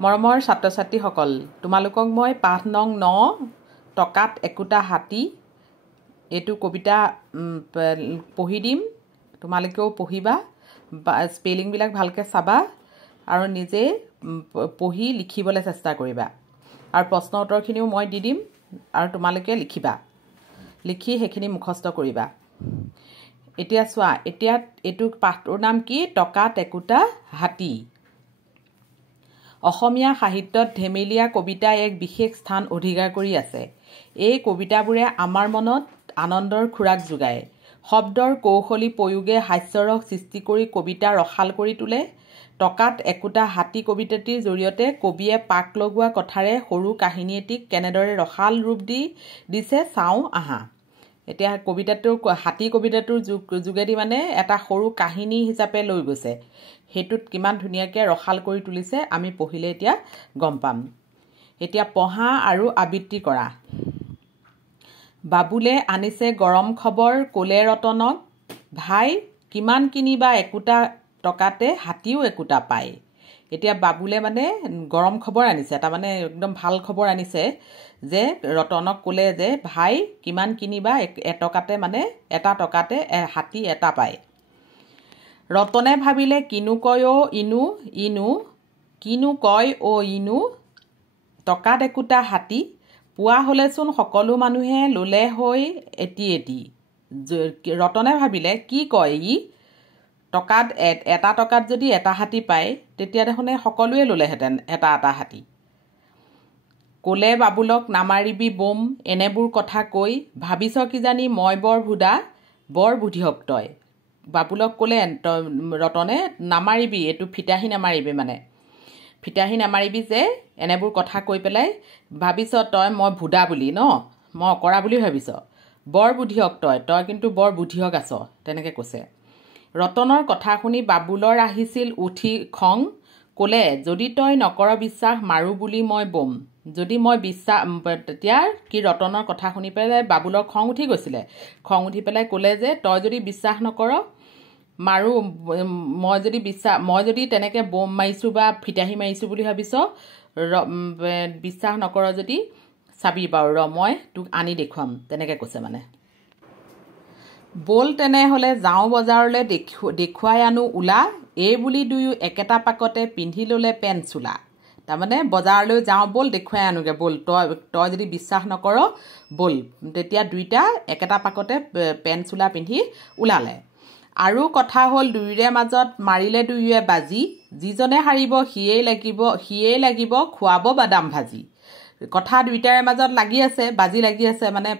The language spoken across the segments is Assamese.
মৰমৰ ছাত্ৰ ছাত্ৰীসকল, তোমালোকক মই পাঠ নং 9 টকাত একোটা হাতী এইটো কবিতা পঢ়ি দিম। তোমালোকেও পঢ়িবা, স্পেলিংবিলাক ভালকৈ চাবা আৰু নিজে পঢ়ি লিখিবলৈ চেষ্টা কৰিবা। আৰু প্ৰশ্ন উত্তৰখিনিও মই দি দিম আৰু তোমালোকে লিখিবা, লিখি সেইখিনি মুখস্থ কৰিবা। এতিয়া চোৱা, এতিয়া এইটো পাঠটোৰ নাম কি? টকাত একোটা হাতী। অসমীয়া সাহিত্যত ধেমেলীয়া কবিতাই এক বিশেষ স্থান অধিকাৰ কৰি আছে। এই কবিতাবোৰে আমাৰ মনত আনন্দৰ খোৰাক যোগায়। শব্দৰ কৌশলী প্ৰয়োগে হাস্যৰস সৃষ্টি কৰি কবিতা ৰসাল কৰি তোলে। টকাত একোটা হাতী কবিতাটিৰ জৰিয়তে কবিয়ে পাক লগোৱা কথাৰে সৰু কাহিনী এটিক কেনেদৰে ৰসাল ৰূপ দিছে চাওঁ আহা। এতিয়া হাতী কবিতাটোৰ যোগেদি মানে এটা সৰু কাহিনী হিচাপে লৈ গৈছে, সেইটোত কিমান ধুনীয়াকৈ ৰসাল কৰি তুলিছে আমি পঢ়িলে এতিয়া গম পাম। এতিয়া পঢ়া আৰু আবৃত্তি কৰা। বাবুলে আনিছে গৰম খবৰ, ক'লে ৰতনক, ভাই কিমান কিনিবা একোটা টকাতে হাতীও একোটা পায়। এতিয়া বাবুলে মানে গৰম খবৰ আনিছে, তাৰমানে একদম ভাল খবৰ আনিছে যে ৰতনক ক'লে যে ভাই কিমান কিনিবা এটকাতে, মানে এটা টকাতে হাতী এটা পায়। ৰতনে ভাবিলে কিনো কয় অ' ইনু, কিনো কয় অ' ইনু, টকাত একোটা হাতী পোৱা হ'লেচোন সকলো মানুহে ল'লে হৈ এটি। ৰতনে ভাবিলে কি কয় ই, টকাত এটা টকাত যদি এটা হাতী পায় তেতিয়া দেখোন সকলোৱে ল'লেহেঁতেন এটা এটা হাতী। ক'লে বাবুলক নামাৰিবি বোম, এনেবোৰ কথা কৈ ভাবিছ কিজানি মই বৰ ভুদা, বৰ বুদ্ধিয়ক তই। বাবুলক ক'লে ৰতনে নামাৰিবি, এইটো ফিতাহী নামাৰিবি, মানে ফিতাহী নামাৰিবি যে এনেবোৰ কথা কৈ পেলাই ভাবিছ তই মই ভুদা বুলি ন, মই অকৰা বুলি ভাবিছ, বৰ বুদ্ধিয়ক তই কিন্তু বৰ বুদ্ধিয়ক আছ, তেনেকৈ কৈছে। ৰতনৰ কথা শুনি বাবুলৰ আহিছিল উঠি খং, ক'লে যদি তই নকৰ বিশ্বাস মাৰোঁ বুলি মই বম। যদি মই তেতিয়া কি ৰতনৰ কথা শুনি পেলাই বাবুলৰ খং উঠি গৈছিলে। খং উঠি পেলাই ক'লে যে তই যদি বিশ্বাস নকৰ মাৰোঁ, মই যদি তেনেকৈ বম মাৰিছোঁ বা ফিতাহী মাৰিছোঁ বুলি ভাবিছ, বিশ্বাস নকৰ যদি চাবি বাৰু মই তোক আনি দেখুৱাম, তেনেকৈ কৈছে মানে। ব'ল তেনেহ'লে যাওঁ বজাৰলৈ, দেখুৱাই আনো ওলা, এই বুলি দুয়ো একেটা পাকতে পিন্ধি ল'লে পেণ্ট চোলা। তাৰমানে বজাৰলৈ যাওঁ ব'ল, দেখুৱাই আনোগৈ ব'ল, তই যদি বিশ্বাস নকৰ ব'ল। তেতিয়া দুইটা একেটা পাকতে পেণ্ট চোলা পিন্ধি ওলালে। আৰু কথা হ'ল দুয়োৰে মাজত মাৰিলে দুয়োৱে বাজি, যিজনে হাৰিব সিয়েই লাগিব খুৱাব বাদাম ভাজি। কথা দুইটাৰে মাজত বাজি লাগি আছে, মানে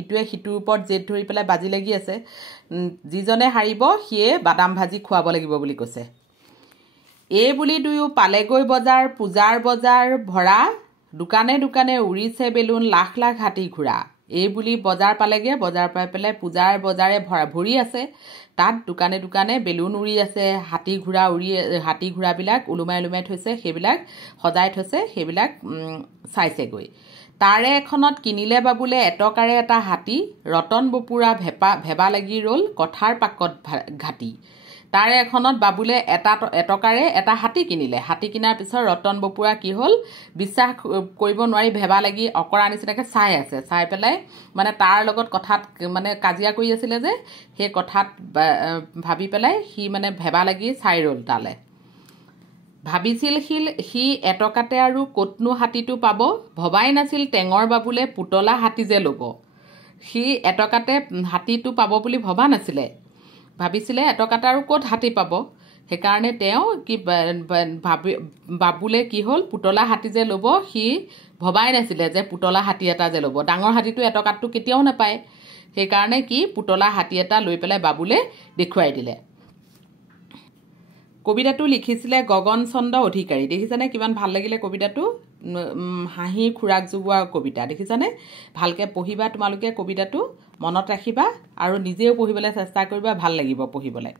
ইটোৱে সিটোৰ ওপৰত জেদ ধৰি পেলাই বাজি লাগি আছে। যিজনে হাৰিব সিয়ে বাদাম ভাজি খুৱাব লাগিব বুলি কৈছে। এই বুলি দুয়ো পালেগৈ বজাৰ, পূজাৰ বজাৰ ভৰা, দোকানে দোকানে উৰিছে বেলুন, লাখ লাখ হাতী ঘোঁৰা। এই বুলি বজাৰ পালেগৈ, বজাৰ পাই পেলাই পূজাৰ বজাৰে ভৰি আছে, তাত দোকানে দোকানে বেলুন উৰি আছে, হাতী ঘোঁৰাবিলাক ওলোমাই থৈছে, সেইবিলাক সজাই থৈছে, সেইবিলাক চাইছেগৈ। তাৰে এখনত কিনিলে বাবুলে এটকাৰে এটা হাতী, ৰতন বপুৰা ভেবা লাগি ৰ'ল কথাৰ পাকত ঘাটি। তাৰে এখনত বাবুলে এটকাৰে এটা হাতী কিনিলে, হাতী কিনাৰ পিছত ৰতন বপুৰা কি হ'ল, বিশ্বাস কৰিব নোৱাৰি ভেবা লাগি অকৰা নিচিনাকৈ চাই আছে, চাই পেলাই মানে তাৰ লগত কথাত মানে কাজিয়া কৰি আছিলে যে, সেই কথাত ভাবি পেলাই সি মানে ভেবা লাগি চাই ৰ'ল তালে। ভাবিছিল সি এটকাতে আৰু ক'তনো হাতীটো পাব, ভবাই নাছিল টেঙৰ বাবুলে পুতলা হাতী যে ল'ব। সি এটকাতে হাতীটো পাব বুলি ভবা নাছিলে, ভাবিছিলে এটকাতে আৰু ক'ত হাতী পাব। সেইকাৰণে তেওঁ বাবুলে কি হ'ল পুতলা হাতী যে ল'ব, সি ভবাই নাছিলে যে পুতলা হাতী এটা যে ল'ব। ডাঙৰ হাতীটো এটকাতটো কেতিয়াও নাপায়, সেইকাৰণে কি পুতলা হাতী এটা লৈ পেলাই বাবুলে দেখুৱাই দিলে। কবিতাটো লিখিছিলে গগন চন্দ্ৰ অধিকাৰী। দেখিছানে কিমান ভাল লাগিলে কবিতাটো, হাঁহিৰ খোৰাক যোগোৱা কবিতা, দেখিছানে? ভালকৈ পঢ়িবা তোমালোকে, কবিতাটো মনত ৰাখিবা আৰু নিজেও পঢ়িবলৈ চেষ্টা কৰিবা, ভাল লাগিব পঢ়িবলৈ।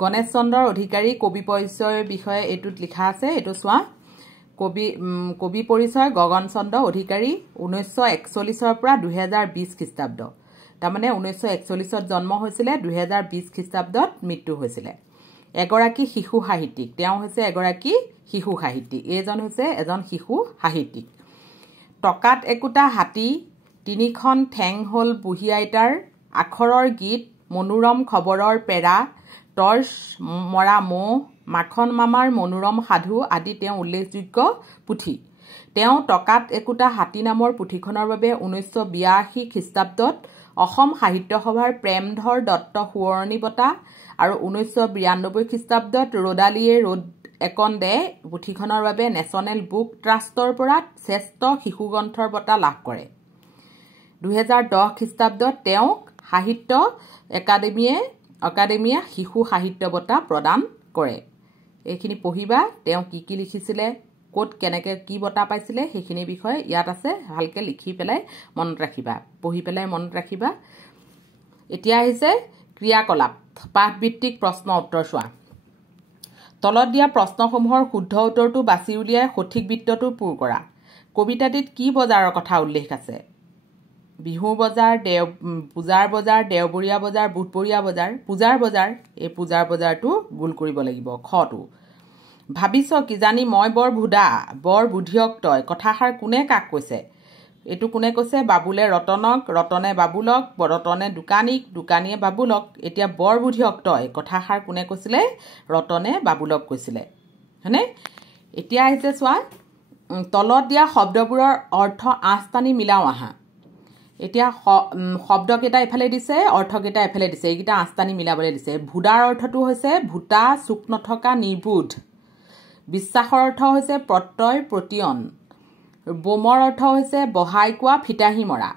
গণেশ চন্দ্ৰ অধিকাৰী কবি পৰিচয়ৰ বিষয়ে এইটোত লিখা আছে, এইটো চোৱা। কবি পৰিচয় গগন চন্দ্ৰ অধিকাৰী, 1941 পৰা 2020 খ্ৰীষ্টাব্দ। তাৰমানে 1941 জন্ম হৈছিলে, 2020 খ্ৰীষ্টাব্দত মৃত্যু হৈছিলে। এগৰাকী শিশু সাহিত্যিক, তেওঁ হৈছে এগৰাকী শিশু সাহিত্যিক এইজন হৈছে এজন শিশু সাহিত্যিক টকাত একোটা হাতী তিনিখন ঠেং হ'ল বুঢ়ী আইতাৰ আখৰৰ গীত মনোৰম খবৰৰ পেৰা টৰ্চ মৰা মহ মাখন মামাৰ মনোৰম সাধু আদি তেওঁ উল্লেখযোগ্য পুথি তেওঁ টকাত একোটা হাতী নামৰ পুথিখনৰ বাবে 1982 খ্ৰীষ্টাব্দত অসম সাহিত্য সভাৰ প্ৰেমধৰ দত্ত সুৱৰণী বঁটা আৰু 1992 খ্ৰীষ্টাব্দত ৰদালিয়ে ৰ'দ এখন দে পুথিখনৰ বাবে নেশ্যনেল বুক ট্ৰাষ্টৰ পৰা শ্ৰেষ্ঠ শিশু গ্ৰন্থৰ বঁটা লাভ কৰে 2010 খ্ৰীষ্টাব্দত তেওঁক সাহিত্য একাডেমীয়ে শিশু সাহিত্য বঁটা প্ৰদান কৰে এইখিনি পঢ়িবা তেওঁ কি লিখিছিলে ক'ত কেনেকৈ কি বঁটা পাইছিলে সেইখিনি বিষয়ে ইয়াত আছে ভালকৈ লিখি পেলাই মনত ৰাখিবা পঢ়ি পেলাই মনত ৰাখিবা এতিয়া আহিছে ক্ৰিয়াকলাপ পাঠভিত্তিক প্ৰশ্ন উত্তৰ চোৱা তলত দিয়া প্ৰশ্নসমূহৰ শুদ্ধ উত্তৰটো বাছি উলিয়াই সঠিক বৃত্তটো পূৰ কৰা কবিতাটিত কি বজাৰৰ কথা উল্লেখ আছে বিহু বজাৰ পূজাৰ বজাৰ দেওবৰীয়া বজাৰ বুধবৰীয়া বজাৰ পূজাৰ বজাৰ এই পূজাৰ বজাৰটো গোল কৰিব লাগিব খটো ভাবিছ কিজানি মই বৰ ভুদা বৰ বুদ্ধিয়ক তই কথাষাৰ কোনে কাক কৈছে এইটো কোনে কৈছে বাবুলে ৰতনক ৰতনে বাবুলক ৰতনে দোকানীক দোকানীয়ে বাবুলক এতিয়া বৰ বুদ্ধিয়ক তই কথাষাৰ কোনে কৈছিলে ৰতনে বাবুলক কৈছিলে হয়নে এতিয়া আহিছে চোৱা তলত দিয়া শব্দবোৰৰ অৰ্থ আঁচটানি মিলাও আহা এতিয়া শব্দকেইটা এফালে দিছে অৰ্থকেইটা এফালে দিছে এইকেইটা আঁচটানি মিলাবলৈ দিছে ভুদাৰ অৰ্থটো হৈছে ভূতা চুক নথকা নিৰ্বোধ বিশ্বাসৰ অৰ্থ হৈছে প্ৰত্যয় প্ৰতিয়ন বোমৰ অৰ্থ হৈছে বহাই কোৱা ফিতাহী মৰা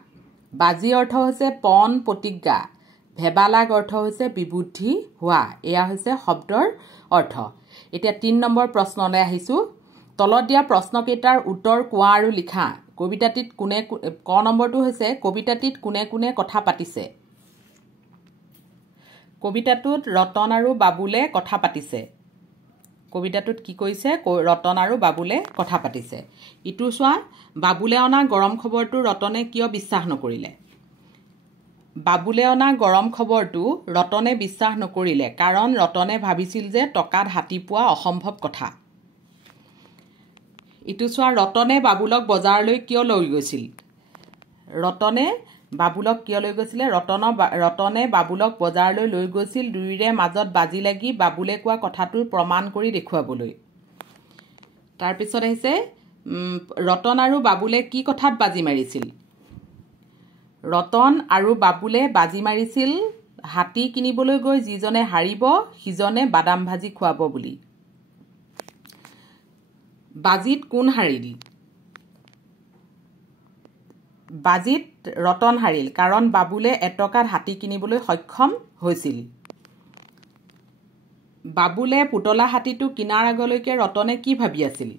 বাজি অৰ্থ হৈছে পণ প্ৰতিজ্ঞা ভেবালাগ অৰ্থ হৈছে বিবুদ্ধি হোৱা এয়া হৈছে শব্দৰ অৰ্থ এতিয়া 3 নম্বৰ প্ৰশ্নলৈ আহিছোঁ তলত দিয়া প্ৰশ্নকেইটাৰ উত্তৰ কোৱা আৰু লিখা কবিতাটিত কোনে ক নম্বৰটো হৈছে কবিতাটিত কোনে কোনে কথা পাতিছে কবিতাটোত ৰতন আৰু বাবুলে কথা পাতিছে কবিতাটোত কি কৈছে ৰতন আৰু বাবুলে কথা পাতিছে ইটো চোৱা বাবুলে অনা গৰম খবৰটো ৰতনে কিয় বিশ্বাস নকৰিলে বাবুলে অনা গৰম খবৰটো ৰতনে বিশ্বাস নকৰিলে কাৰণ ৰতনে ভাবিছিল যে টকাত হাতী পোৱা অসম্ভৱ কথা ইটো চোৱা ৰতনে বাবুলক বজাৰলৈ কিয় লৈ গৈছিল ৰতনে বাবুলক কিয় লৈ গৈছিলে ৰতনে বাবুলক বজাৰলৈ লৈ গৈছিল দুইৰে মাজত বাজি লাগি বাবুলে কোৱা কথাটোৰ প্ৰমাণ কৰি দেখুৱাবলৈ তাৰপিছত আহিছে ৰতন আৰু বাবুলে কি কথাত বাজি মাৰিছিল ৰতন আৰু বাবুলে বাজি মাৰিছিল হাতী কিনিবলৈ গৈ যিজনে হাৰিব সিজনে বাদাম ভাজি খুৱাব বুলি বাজিত কোন হাৰিল বাজিত ৰতন হাৰিল কাৰণ বাবুলে এটকাত হাতী কিনিবলৈ সক্ষম হৈছিল বাবুলে পুতলা হাতীটো কিনাৰ আগলৈকে ৰতনে কি ভাবি আছিল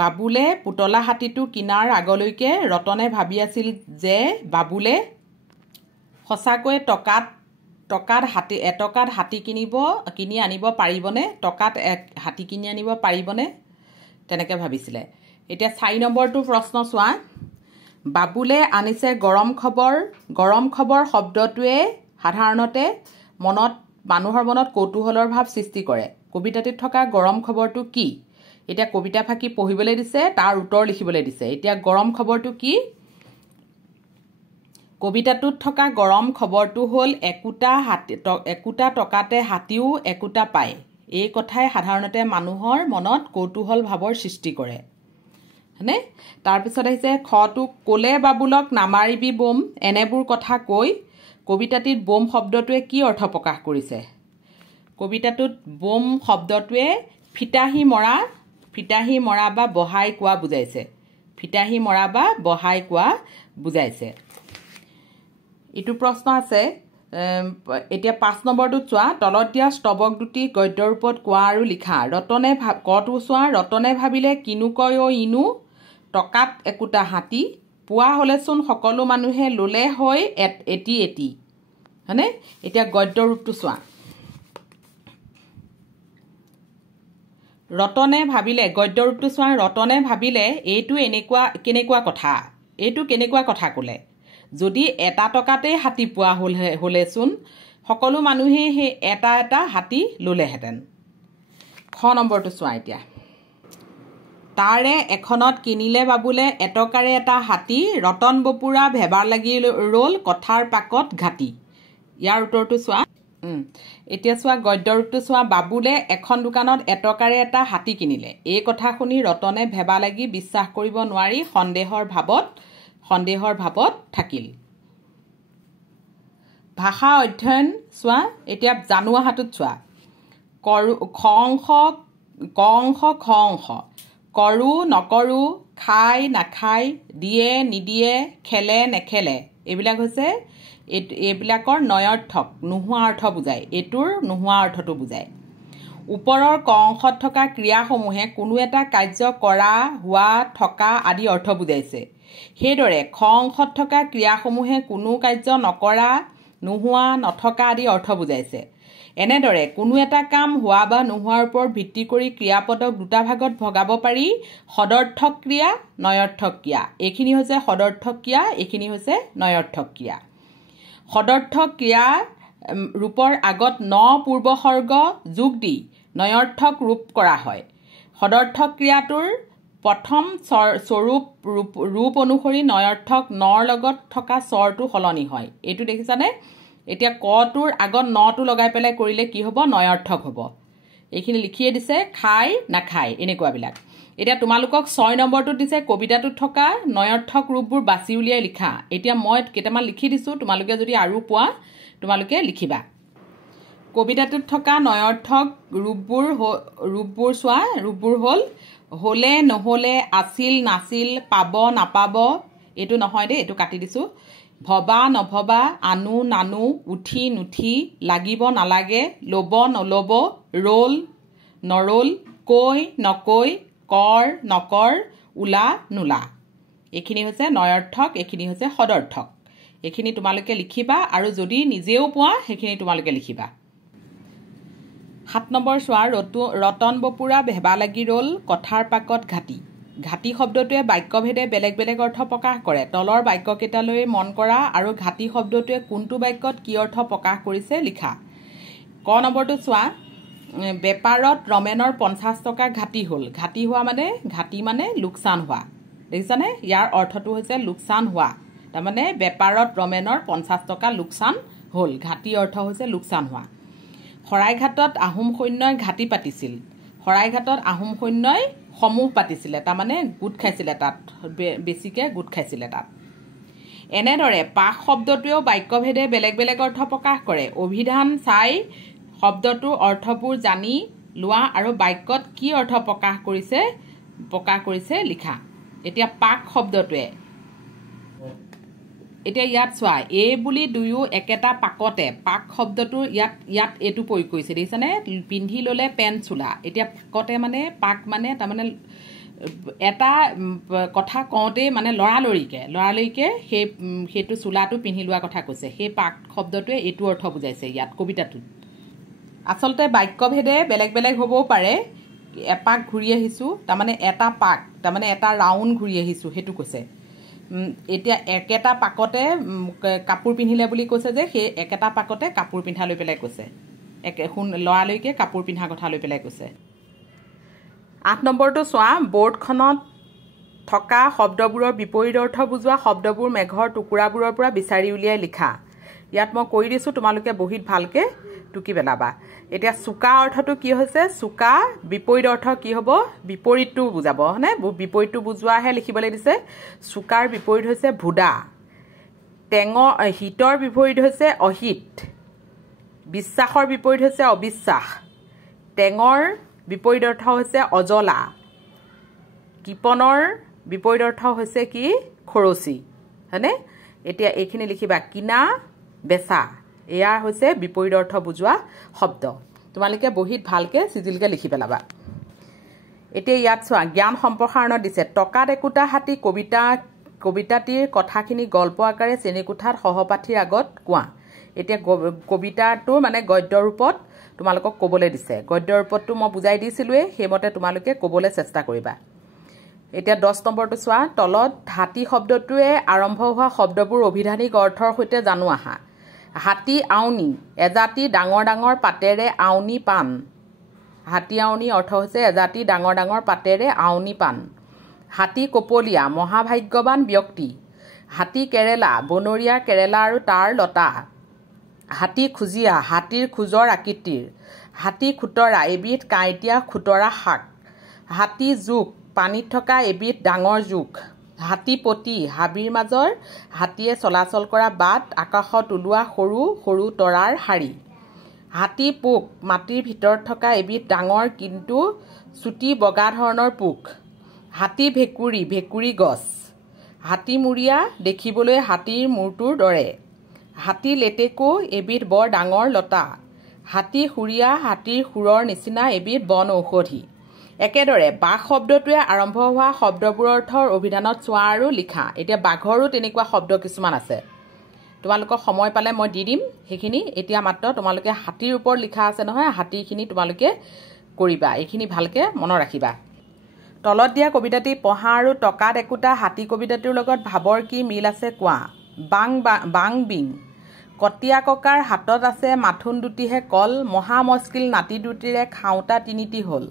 বাবুলে পুতলা হাতীটো কিনাৰ আগলৈকে ৰতনে ভাবি আছিল যে বাবুলে সঁচাকৈ এটকাত হাতী কিনি আনিব পাৰিবনে টকাত হাতী কিনি আনিব পাৰিবনে তেনেকৈ ভাবিছিলে এতিয়া 4 নম্বৰটো প্ৰশ্ন চোৱা বাবুলে আনিছে গৰম খবৰ শব্দটোৱে সাধাৰণতে মানুহৰ মনত কৌতূহলৰ ভাৱ সৃষ্টি কৰে কবিতাটিত থকা গৰম খবৰটো কি এতিয়া কবিতা ফাঁকি পঢ়িবলৈ দিছে তাৰ উত্তৰ লিখিবলৈ দিছে এতিয়া গৰম খবৰটো কি কবিতাটোত থকা গৰম খবৰটো হ'ল একোটা টকাতে হাতীও একোটা পায় এই কথাই সাধাৰণতে মানুহৰ মনত কৌতূহল ভাৱৰ সৃষ্টি কৰে হয়নে তাৰপিছত আহিছে খটো ক'লে বাবুলক নামাৰিবি বোম এনেবোৰ কথা কৈ কবিতাটিত বোম শব্দটোৱে কি অৰ্থ প্ৰকাশ কৰিছে কবিতাটোত বোম শব্দটোৱে ফিতাহী মৰা বা বহাই কোৱা বুজাইছে ফিতাহী মৰা বা বহাই কোৱা বুজাইছে ইটো প্ৰশ্ন আছে এতিয়া 5 নম্বৰটোত চোৱা তলত দিয়া স্তৱক দুটি গদ্যৰ ৰূপত কোৱা আৰু লিখা কটো চোৱা ৰতনে ভাবিলে কিনো কয় ইনো টকাত একোটা হাতী পোৱা হ'লেচোন সকলো মানুহে ল'লে হয় এটি হয়নে এতিয়া গদ্যৰ ৰূপটো চোৱা গদ্যৰ ৰূপটো চোৱা ৰতনে ভাবিলে এইটো কেনেকুৱা কথা ক'লে যদি এটা টকাতেই হাতী পোৱা হ'লেচোন সকলো মানুহে সেই এটা হাতী ল'লেহেঁতেন খ নম্বৰটো চোৱা এতিয়া তাৰে এখনত কিনিলে বাবুলে এটকাৰে এটা হাতী ৰতন বপুৰা ভেবাৰ লাগি ৰ'ল কথাৰ পাকত ঘাটি ইয়াৰ উত্তৰটো চোৱা এতিয়া চোৱা গদ্যৰ ৰূপটো চোৱা বাবুলে এখন দোকানত এটকাৰে এটা হাতী কিনিলে এই কথা শুনি ৰতনে ভেবা লাগি বিশ্বাস কৰিব নোৱাৰি সন্দেহৰ ভাৱত থাকিল ভাষা অধ্যয়ন চোৱা এতিয়া জানুৱা হাতত চোৱা ক অংশ খ অংশ কৰো নকৰো খাই নাখায় দিয়ে নিদিয়ে খেলে নেখেলে এইবিলাক হৈছে এইবিলাকৰ নয়ৰ্থক নোহোৱা অৰ্থ বুজায় এইটোৰ নোহোৱা অৰ্থটো বুজায় ওপৰৰ ক অংশত থকা ক্ৰিয়াসমূহে কোনো এটা কাৰ্য কৰা হোৱা থকা আদি অৰ্থ বুজাইছে সেইদৰে খ অংশত থকা ক্ৰিয়াসমূহে কোনো কাৰ্য নকৰা নোহোৱা নথকা আদি অৰ্থ বুজাইছে এনেদৰে কোনো এটা কাম হোৱা বা নোহোৱাৰ ওপৰত ভিত্তি কৰি ক্ৰিয়াপদক দুটা ভাগত ভগাব পাৰি সদৰ্থক ক্ৰিয়া নয়ৰ্থক ক্ৰিয়া এইখিনি হৈছে সদৰ্থক ক্ৰিয়া এইখিনি হৈছে নয়ৰ্থক ক্ৰিয়া সদৰ্থক ক্ৰিয়া ৰূপৰ আগত ন পূৰ্বসৰ্গ যোগ দি নয়ৰ্থক ৰূপ কৰা হয় সদৰ্থক ক্ৰিয়াটোৰ প্ৰথম ৰূপ অনুসৰি নয়ৰ্থক নৰ লগত থকা স্বৰটো সলনি হয় এইটো দেখিছানে এতিয়া কটোৰ আগত নটো লগাই পেলাই কৰিলে কি হ'ব নয়ৰ্থক হ'ব এইখিনি লিখিয়ে দিছে খাই নাখায় এনেকুৱাবিলাক এতিয়া তোমালোকক 6 নম্বৰটোত দিছে কবিতাটোত থকা নয়ৰ্থক ৰূপবোৰ বাছি উলিয়াই লিখা এতিয়া মই কেইটামান লিখি দিছোঁ তোমালোকে যদি আৰু পোৱা তোমালোকে লিখিবা কবিতাটোত থকা নয়ৰ্থক ৰূপবোৰ চোৱা ৰূপবোৰ হ'ল হলে নহলে আছিল নাছিল পাব নাপাব এইটো নহয় দেই এইটো কাটি দিছোঁ ভবা নভবা আনু নানু উঠি নুঠি লাগিব নালাগে ল'ব নল'ব ৰ'ল নৰ'ল কৈ নকৈ কৰ নকৰ ওলা নোলা এইখিনি হৈছে নয়ৰ্থক এইখিনি হৈছে সদৰ্থক এইখিনি তোমালোকে লিখিবা আৰু যদি নিজেও পোৱা সেইখিনি তোমালোকে লিখিবা 7 নম্বৰ চোৱা ৰতন বপুৰা ভেবা লাগি ৰ'ল কথাৰ পাকত ঘাটি ঘাটি শব্দটোৱে বাক্যভেদে বেলেগ বেলেগ অৰ্থ প্ৰকাশ কৰে তলৰ বাক্যকেইটালৈ মন কৰা আৰু ঘাটি শব্দটোৱে কোনটো বাক্যত কি অৰ্থ প্ৰকাশ কৰিছে লিখা ক নম্বৰটো চোৱা বেপাৰত ৰমেনৰ 50 টকা ঘাটি হ'ল ঘাটি হোৱা মানে ঘাটি মানে লোকচান হোৱা দেখিছানে ইয়াৰ অৰ্থটো হৈছে লোকচান হোৱা তাৰমানে বেপাৰত ৰমেনৰ 50 টকা লোকচান হ'ল ঘাটি অৰ্থ হৈছে লোকচান হোৱা শৰাইঘাটত আহোম সৈন্যই ঘাটি পাতিছিল শৰাইঘাটত আহোম সৈন্যই সমূহ পাতিছিলে তাৰমানে গোট খাইছিলে তাত বেছিকৈ গোট খাইছিলে তাত এনেদৰে পাক শব্দটোৱেও বাক্যভেদে বেলেগ বেলেগ অৰ্থ প্ৰকাশ কৰে অভিধান চাই শব্দটোৰ অৰ্থবোৰ জানি লোৱা আৰু বাক্যত কি অৰ্থ প্ৰকাশ কৰিছে লিখা এতিয়া পাক শব্দটোৱে এতিয়া ইয়াত চোৱা এই বুলি দুয়ো একেটা পাকতে পাক শব্দটো ইয়াত এইটো প্ৰয়োগ কৰিছে দেখিছানে পিন্ধি ল'লে পেণ্ট চোলা এতিয়া পাকতে মানে পাক মানে তাৰমানে এটা কথা কওঁতেই মানে লৰালৰিকে সেইটো চোলাটো পিন্ধি লোৱা কথা কৈছে সেই পাক শব্দটোৱে এইটো অৰ্থ বুজাইছে ইয়াত কবিতাটোত আচলতে বাক্যভেদে বেলেগ বেলেগ হ'বও পাৰে এপাক ঘূৰি আহিছোঁ তাৰমানে এটা পাক তাৰমানে এটা ৰাউণ্ড ঘূৰি আহিছোঁ সেইটো কৈছে এতিয়া একেটা পাকতে কাপোৰ পিন্ধিলে বুলি কৈছে যে সেই একেটা পাকতে কাপোৰ পিন্ধা লৈ পেলাই কৈছে লৰালৈকে কাপোৰ পিন্ধা কথা লৈ পেলাই কৈছে 8 নম্বৰটো চোৱা বৰ্ডখনত থকা শব্দবোৰৰ বিপৰীত অৰ্থ বুজোৱা শব্দবোৰ মেঘৰ টুকুৰাবোৰৰ পৰা বিচাৰি উলিয়াই লিখা ইয়াত মই কৈ দিছোঁ তোমালোকে বহীত ভালকৈ টুকি পেলাবা এতিয়া চুকা অৰ্থটো কি হৈছে চুকা বিপৰীত অৰ্থ কি হ'ব বিপৰীতটো বুজাব হয়নে বিপৰীতটো বুজোৱাহে লিখিবলৈ দিছে চুকাৰ বিপৰীত হৈছে ভুদা হিতৰ বিপৰীত হৈছে অহিত বিশ্বাসৰ বিপৰীত হৈছে অবিশ্বাস টেঙৰ বিপৰীত অৰ্থ হৈছে অজলা কৃপণৰ বিপৰীত অৰ্থ হৈছে কি খৰচী হয়নে এতিয়া এইখিনি লিখিবা কিনা বেচা এয়া হৈছে বিপৰীত অৰ্থ বুজোৱা শব্দ তোমালোকে বহীত ভালকৈ চিজিলকৈ লিখি পেলাবা এতিয়া ইয়াত চোৱা জ্ঞান সম্প্ৰসাৰণত দিছে টকাত একোটা হাতী কবিতাটিৰ কথাখিনি গল্প আকাৰে শ্ৰেণীকোঠাত সহপাঠীৰ আগত কোৱা এতিয়া কবিতাটো মানে গদ্য ৰূপত তোমালোকক ক'বলৈ দিছে গদ্য ৰূপতটো মই বুজাই দিছিলোঁৱেই সেইমতে তোমালোকে ক'বলৈ চেষ্টা কৰিবা এতিয়া 10 নম্বৰটো চোৱা তলত হাতী শব্দটোৱে আৰম্ভ হোৱা শব্দবোৰ অভিধানিক অৰ্থৰ সৈতে জানো আহা হাতী আউনি এজাতি ডাঙৰ ডাঙৰ পাতেৰে আউনি পাণ হাতী আউনি অৰ্থ হৈছে এজাতি ডাঙৰ ডাঙৰ পাতেৰে আউনি পাণ। হাতী কপলীয়া মহাভাগ্যৱান ব্যক্তি। হাতী কেৰেলা বনৰীয়া কেৰেলা আৰু তাৰ লতা। হাতী খুজিয়া হাতীৰ খোজৰ আকৃতিৰ। হাতী খুতৰা এবিধ কাঁইটীয়া খুতৰা শাক। হাতী জোক পানীত থকা এবিধ ডাঙৰ জোক। হাতী পতি হাবিৰ মাজৰ হাতীয়ে চলাচল কৰা বাট, আকাশত ওলোৱা সৰু সৰু তৰাৰ শাৰী। হাতী পোক মাটিৰ ভিতৰত থকা এবিধ ডাঙৰ কিন্তু চুটি বগা ধৰণৰ পোক। হাতী ভেকুৰী ভেকুৰী গছ। হাতীমূৰীয়া দেখিবলৈ হাতীৰ মূৰটোৰ দৰে। হাতী লেটেকু এবিধ বৰ ডাঙৰ লতা। হাতী সুৰীয়া হাতীৰ সুৰৰ নিচিনা এবিধ বন ঔষধি। একেদৰে বাঘ শব্দটোৱে আৰম্ভ হোৱা শব্দবোৰৰ অৰ্থৰ অভিধানত চোৱা আৰু লিখা। এতিয়া বাঘৰো তেনেকুৱা শব্দ কিছুমান আছে, তোমালোকক সময় পালে মই দি দিম সেইখিনি। এতিয়া মাত্ৰ তোমালোকে হাতীৰ ওপৰত লিখা আছে নহয়, হাতীখিনি তোমালোকে কৰিবা, এইখিনি ভালকৈ মনত ৰাখিবা। তলত দিয়া কবিতাটি পঢ়া আৰু টকাত একোটা হাতী কবিতাটোৰ লগত ভাৱৰ কি মিল আছে কোৱা। বাং বিং কটীয়া ককাৰ হাতত আছে মাথোন দুটিহে কল। মহা মস্কিল নাতি দুটিৰে খাওঁতা তিনিটি হ'ল।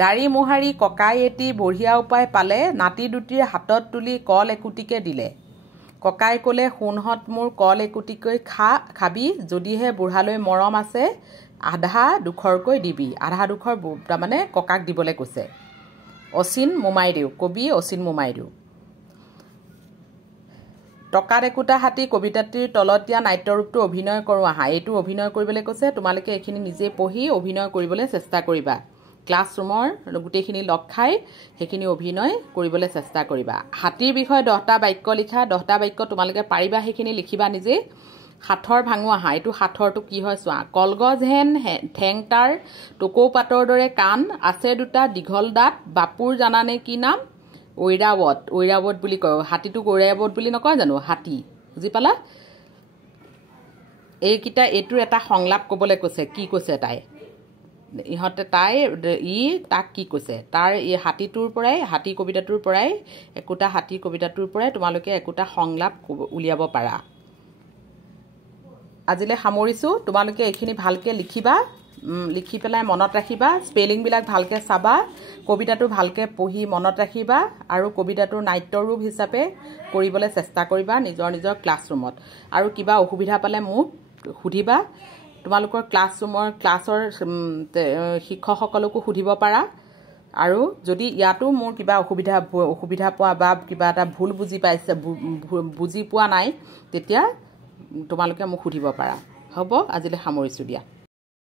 দাড়ি মোহাৰি ককাই এটি বঢ়িয়া উপায় পালে। নাতি দুটিৰ হাতত তুলি কল একোটিকে দিলে। ককাই ক'লে সোণহঁত মোৰ কল একোটিকৈ খাবি, যদিহে বুঢ়ালৈ মৰম আছে আধা দুখৰকৈ দিবি। আধা দুখৰ তাৰমানে ককাক দিবলৈ কৈছে। অচিন মোমাইদেউ কবি অচিন মোমাইদেউ। টকাত একোটা হাতী কবিতাটিৰ তলত দিয়া নাট্যৰূপটো অভিনয় কৰোঁ আহা। এইটো অভিনয় কৰিবলৈ কৈছে, তোমালোকে এইখিনি নিজে পঢ়ি অভিনয় কৰিবলৈ চেষ্টা কৰিবা। ক্লাছৰুমৰ গোটেইখিনি লগ খাই সেইখিনি অভিনয় কৰিবলৈ চেষ্টা কৰিবা। হাতীৰ বিষয়ে 10টা বাক্য লিখা। 10টা বাক্য তোমালোকে পাৰিবা, সেইখিনি লিখিবা নিজে। সাঁথৰ ভাঙো আহা। এইটো সাঁথৰটো কি হয় চোৱা। কলগছ হেন ঠেং তাৰ, টকৌ পাতৰ দৰে কাণ, আছে দুটা দীঘল দাঁত, বাপুৰ জানানে কি নাম? ঐৰাৱত। ঐৰাৱত বুলি কয়, হাতীটোক ঐৰাৱত বুলি নকয় জানো, হাতী। বুজি পালা? এইটোৰ এটা সংলাপ ক'বলৈ কৈছে। কি কৈছে তাই তাক কি কৈছে, তাৰ এই হাতীটোৰ পৰাই, হাতী কবিতাটোৰ পৰাই, একোটা হাতী কবিতাটোৰ পৰাই তোমালোকে একোটা সংলাপ উলিয়াব পাৰা। আজিলৈ সামৰিছোঁ। তোমালোকে এইখিনি ভালকৈ লিখিবা, লিখি পেলাই মনত ৰাখিবা। স্পেলিংবিলাক ভালকৈ চাবা, কবিতাটো ভালকৈ পঢ়ি মনত ৰাখিবা আৰু কবিতাটোৰ নাট্যৰূপ হিচাপে কৰিবলৈ চেষ্টা কৰিবা নিজৰ নিজৰ ক্লাছৰুমত। আৰু কিবা অসুবিধা পালে মোক সুধিবা। তোমালোকৰ ক্লাছৰ শিক্ষকসকলকো সুধিব পাৰা। আৰু যদি ইয়াতো মোৰ কিবা অসুবিধা পোৱা বা কিবা এটা ভুল বুজি পোৱা নাই, তেতিয়া তোমালোকে মোক সুধিব পাৰা। হ'ব, আজিলৈ সামৰিছোঁ দিয়া।